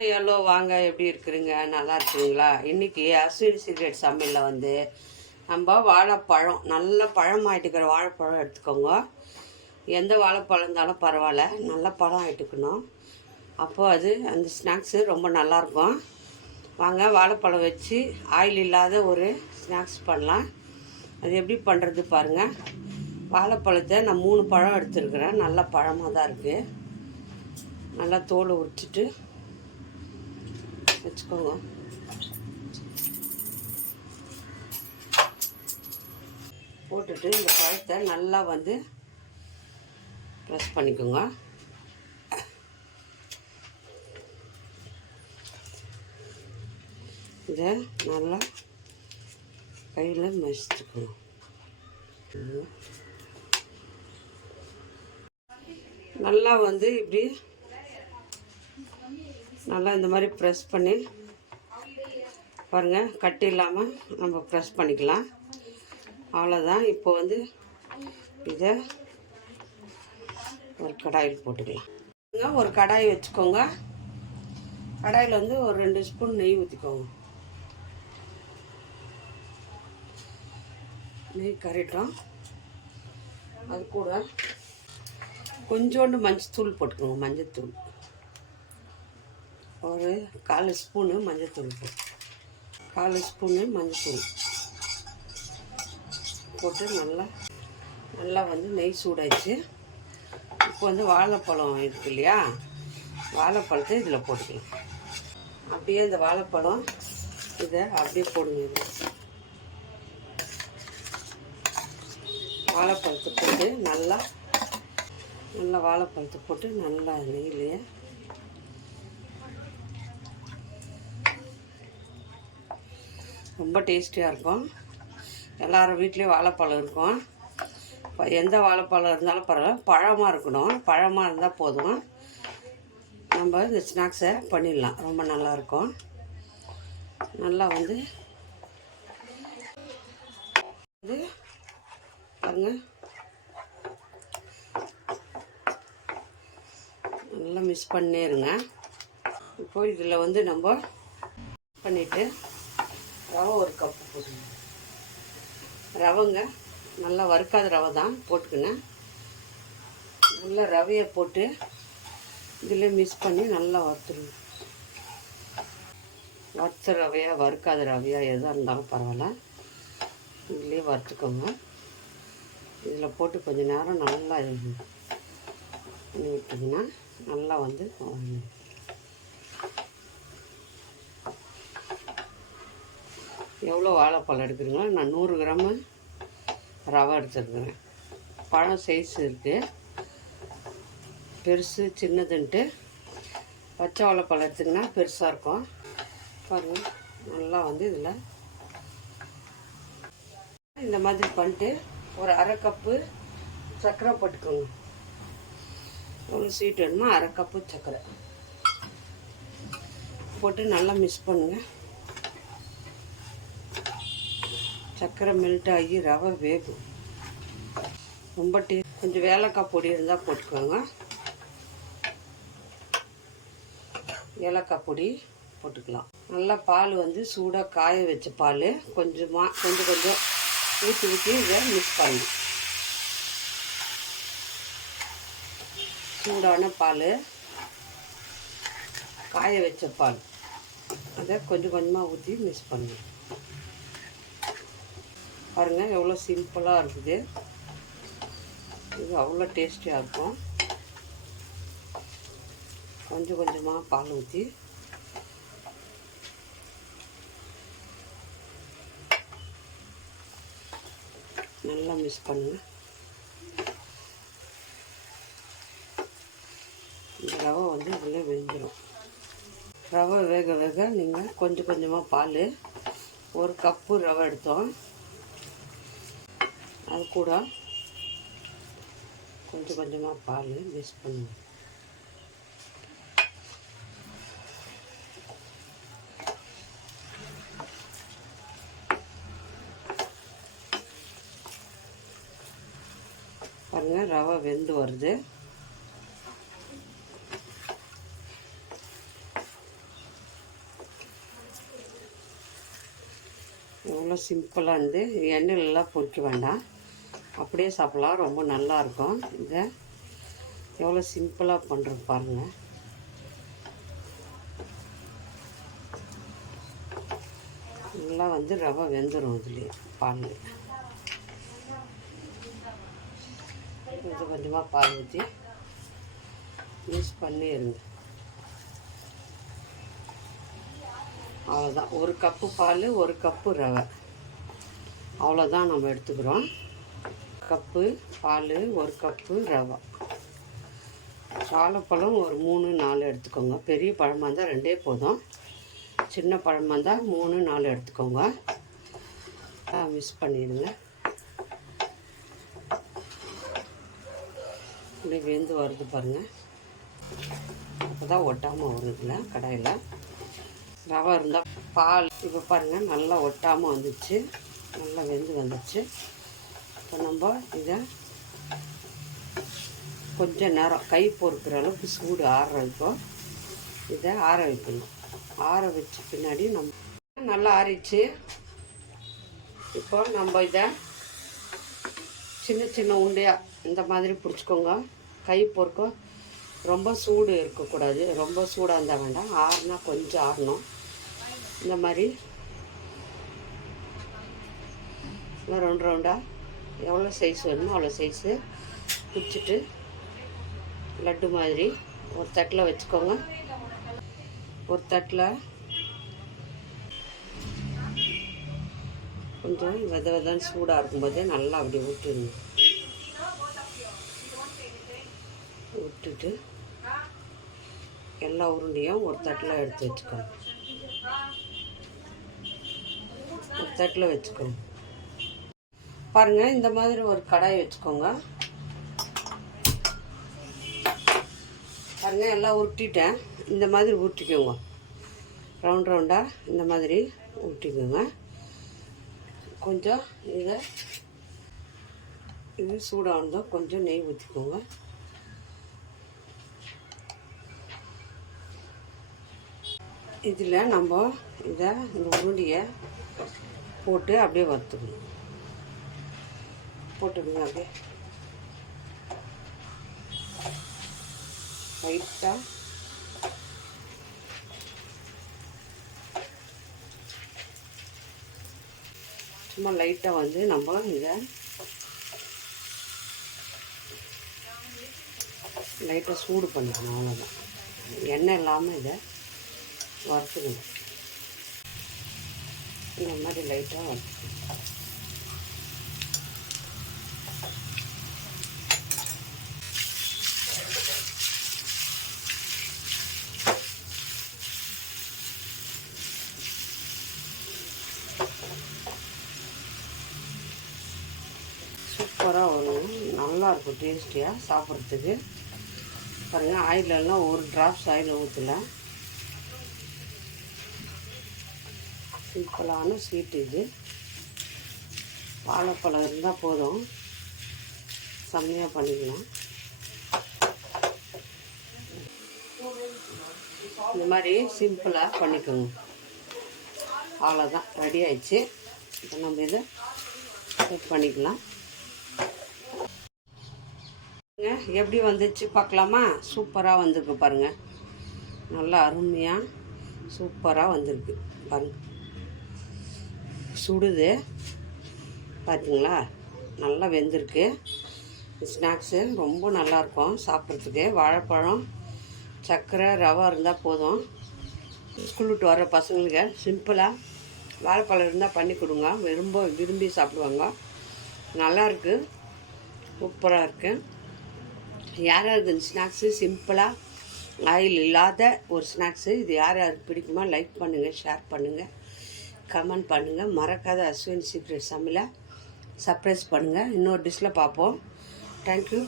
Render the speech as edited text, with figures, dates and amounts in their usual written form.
Hello வாங்க, எப்படி இருக்கிறீங்க? நல்லா இருக்குங்களா? இன்றைக்கி அஸ்வின் சீக்ரெட் சமையலில் வந்து நம்ம வாழைப்பழம் நல்ல பழமாயிட்டுக்கிற வாழைப்பழம் எடுத்துக்கோங்க. எந்த வாழைப்பழம் இருந்தாலும் பரவாயில்ல, நல்ல பழம் ஆகிட்டுக்கணும். அப்போது அது அந்த ஸ்நாக்ஸு ரொம்ப நல்லாயிருக்கும். வாங்க வாழைப்பழம் வச்சு ஆயில் இல்லாத ஒரு ஸ்நாக்ஸ் பண்ணலாம். அது எப்படி பண்ணுறது பாருங்கள். வாழைப்பழத்தை நான் 3 பழம் எடுத்துருக்குறேன். நல்ல பழமாக தான் இருக்குது. நல்லா தோலை உரிச்சிட்டு வச்சுக்கோங்க. போட்டுட்டு இந்த பழத்தை நல்லா வந்து ப்ரெஸ் பண்ணிக்கோங்க. இதை நல்லா கையில் மசிச்சுக்கணும். நல்லா வந்து இப்படி நல்லா இந்த மாதிரி ப்ரெஸ் பண்ணி பாருங்கள், கட்டி இல்லாமல் நம்ம ப்ரெஸ் பண்ணிக்கலாம். அவ்வளோதான். இப்போ வந்து இதை ஒரு கடாயில் போட்டுக்கலாம். ஒரு கடாய் வச்சுக்கோங்க. கடாயில் வந்து ஒரு 2 ஸ்பூன் நெய் ஊற்றிக்கோங்க. நெய் கரையிட்டோம். அது கூட கொஞ்சோண்டு மஞ்சத்தூள் போட்டுக்கோங்க. மஞ்சத்தூள் ஒரு 1/4 ஸ்பூனு மஞ்சத்தூள் போட்டு 1/4 ஸ்பூனு மஞ்சத்தூள் போட்டு நல்லா வந்து நெய் சூடாயிடுச்சு. இப்போ வந்து வாழைப்பழம் இருக்கு இல்லையா, வாழைப்பழத்தை இதில் போட்டுக்கலாம். அப்படியே இந்த வாழைப்பழம் இதை அப்படியே போடுங்க. இது வாழைப்பழத்தை போட்டு நல்லா வாழைப்பழத்தை போட்டு நல்லா நெய்லையே ரொம்ப டேஸ்டியாக இருக்கும். எல்லாரும் வீட்லேயும் வாழைப்பழம் இருக்கும். எந்த வாழைப்பழம் இருந்தாலும் பரவாயில்ல, பழமாக இருக்கணும். பழமாக இருந்தால் போதும். நம்ம இந்த ஸ்நாக்ஸை பண்ணிடலாம். ரொம்ப நல்லாயிருக்கும். நல்லா வந்து பாருங்கள், நல்லா மிக்ஸ் பண்ணே இருங்க. இப்போ இதில் வந்து நம்ம பண்ணிவிட்டு ரவை ஒரு கப்பு போட்டுக்கணும். ரவைங்க நல்லா வறுக்காத ரவை தான் போட்டுக்கினேன். நல்லா ரவையை போட்டு இதில் மிக்ஸ் பண்ணி நல்லா வறுத்துருங்க. வறுத்த ரவையா வறுக்காத ரவையா எதாக இருந்தாலும் பரவாயில்ல, இதிலே வறுத்துக்கோங்க. இதில் போட்டு கொஞ்சம் நேரம் நல்லா பண்ணி விட்டிங்கன்னா நல்லா வந்து எவ்வளோ வாழைப்பழம் எடுக்கிறீங்களோ, நான் 100 கிராமு ரவை எடுத்துருக்குறேன். பழம் சைஸ் இருக்குது, பெருசு சின்னதுன்ட்டு. பச்சை வாழைப்பழம் எடுத்திங்கன்னா பெருசாக இருக்கும். பாருங்கள், நல்லா வந்து இதில் இந்த மாதிரி பண்ணிட்டு ஒரு 1/2 கப்பு சர்க்கரை போட்டுக்கோங்க. எவ்வளோ ஸ்வீட் வேணுமோ 1/2 கப்பு சர்க்கரை போட்டு நல்லா மிக்ஸ் பண்ணுங்கள். சர்க்கரை மெல்ட் ஆகி ரவை வேகும். ரொம்ப கொஞ்சம் ஏலக்காய் பொடி இருந்தால் போட்டுக்கோங்க. ஏலக்காய் பொடி போட்டுக்கலாம். நல்லா பால் வந்து சூடாக காய வச்ச பால் கொஞ்சம் ஊற்றி இதை மிக்ஸ் பண்ணி, சூடான பால், காய வச்ச பால், அதை கொஞ்சமாக ஊற்றி மிக்ஸ் பண்ணி பாருங்கள். எவ்வளோ சிம்பிளாக இருக்குது. இது அவ்வளோ டேஸ்டியாக இருக்கும். கொஞ்சமாக பால் ஊற்றி நல்லா மிக்ஸ் பண்ணுங்கள். இந்த ரவை வந்து இதில் வெந்துடும். ரவை வேக நீங்கள் கொஞ்சமாக பால், 1 கப்பு ரவை எடுத்தோம். அது கூட கொஞ்சமாக பால் மிக்ஸ் பண்ணுங்க. பாருங்கள், ரவை வெந்து வருது. எவ்வளோ சிம்பிளாக இருந்து எண்ணெயிலலாம் பொரிக்க வேண்டாம், அப்படியே சாப்பிட்லாம். ரொம்ப நல்லாயிருக்கும். இதை எவ்வளோ சிம்பிளாக பண்ணுறது பாருங்கள். நல்லா வந்து ரவை வெந்துடும். இதுலேயே பால் கொஞ்சம் கொஞ்சமாக பால் ஊற்றி மிக்ஸ் பண்ணிடுங்க. அவ்வளோதான். 1 கப்பு பால், 1 கப்பு ரவை, அவ்வளோதான் நம்ம எடுத்துக்கிறோம். கப்பு பால், 1 கப்பு ரவை. வாழைப்பழம் ஒரு 3-4 எடுத்துக்கோங்க. பெரிய பழமாக இருந்தால் 2 போதும். சின்ன பழமாக இருந்தால் 3-4 எடுத்துக்கோங்க. மிக்ஸ் பண்ணிடுங்க. இப்படி வெந்து வருது பாருங்கள். அப்போ தான் ஒட்டாமல் வருதுல கடாயில். ரவை இருந்தால் பால் இப்போ பாருங்கள் நல்லா ஒட்டாமல் வந்துச்சு, நல்லா வெந்து வந்துச்சு. இப்போ நம்ம இதை கொஞ்சம் நேரம் கை பொறுக்கிற அளவுக்கு சூடு ஆற வைப்போம். இதை ஆற வைக்கணும். ஆற வச்ச பின்னாடி நம்ம நல்லா ஆறிச்சு. இப்போ நம்ம இதை சின்ன சின்ன உண்டையாக இந்த மாதிரி பிடிச்சிக்கோங்க. கை பொறுக்க ரொம்ப சூடு இருக்கக்கூடாது, ரொம்ப சூடாக இருந்தால் வேண்டாம். ஆறுனா கொஞ்சம் ஆறணும். இந்த மாதிரி ரவுண்ட் ரவுண்டாக எவ்வளோ சைஸ் வேணுமோ அவ்வளோ சைஸு பிடிச்சிட்டு லட்டு மாதிரி ஒரு தட்டில் வச்சுக்கோங்க. ஒரு தட்டில் கொஞ்சம் விதன்னு சூடாக இருக்கும்போதே நல்லா அப்படி விட்டுருங்க. விட்டுட்டு எல்லா உருண்டையும் ஒரு தட்டில் எடுத்து வச்சுக்கோங்க. ஒரு தட்டில் வச்சுக்கோங்க. பாருங்கள், இந்த மாதிரி ஒரு கடாய் வச்சுக்கோங்க. பாருங்கள், எல்லாம் உருட்டிட்டேன். இந்த மாதிரி உருட்டிக்கோங்க. ரவுண்ட் ரவுண்டாக இந்த மாதிரி உருட்டிக்கோங்க. கொஞ்சம் இது சூடானதும் கொஞ்சம் நெய் ஊற்றிக்கோங்க. இதில் நம்ம இந்த உருண்டியை போட்டு அப்படியே வறுத்துக்கணும். போட்டுக்கோங்க. அப்படியே லைட்டாக சும்மா லைட்டாக வந்து நம்ம இதை லைட்டாக சூடு பண்ணிக்கணும். அவ்வளோதான். எண்ணெய் இல்லாமல் இதை வறுத்துக்கணும். இந்த மாதிரி லைட்டாக வறுத்துக்கணும். சூப்பராக வரும். நல்லாயிருக்கும் டேஸ்டியாக சாப்பிட்றதுக்கு. பாருங்கள், ஆயிலெல்லாம் ஒரு ட்ராப்ஸ் ஆயில் ஊற்றல. சிம்பிளான ஸ்வீட் இது. வாழைப்பழம் இருந்தால் போதும், செம்மையாக பண்ணிக்கலாம். இந்த மாதிரி சிம்பிளாக பண்ணிக்கோங்க. அவ்வளோதான், ரெடி ஆயிடுச்சு. இப்போ நம்ம இதை செட் பண்ணிக்கலாம். எப்படி வந்துச்சு பார்க்கலாமா? சூப்பராக வந்திருக்கு பாருங்கள். நல்லா அருமையாக சூப்பராக வந்திருக்கு பாருங்கள். சுடுது பார்த்தீங்களா? நல்லா வெந்திருக்கு. ஸ்நாக்ஸு ரொம்ப நல்லாயிருக்கும் சாப்பிட்றதுக்கு. வாழைப்பழம், சர்க்கரை, ரவை இருந்தால் போதும். ஸ்கூல் விட்டு வர பசங்களுக்கு சிம்பிளாக வாழைப்பழம் இருந்தால் பண்ணி கொடுங்க. ரொம்ப விரும்பி சாப்பிடுவாங்க. நல்லாயிருக்கு, சூப்பராக இருக்குது. யாராருக்கு இந்த ஸ்நாக்ஸு சிம்பிளாக ஆயில் இல்லாத ஒரு ஸ்நாக்ஸு இது யாருக்கு பிடிக்குமா லைக் பண்ணுங்கள், ஷேர் பண்ணுங்கள், கமெண்ட் பண்ணுங்கள். மறக்காத அஸ்வின் சீக்ரெட் சமையலை சர்ப்ரைஸ் பண்ணுங்கள். இன்னொரு டிஷ்ஷில் பார்ப்போம். தேங்க்யூ.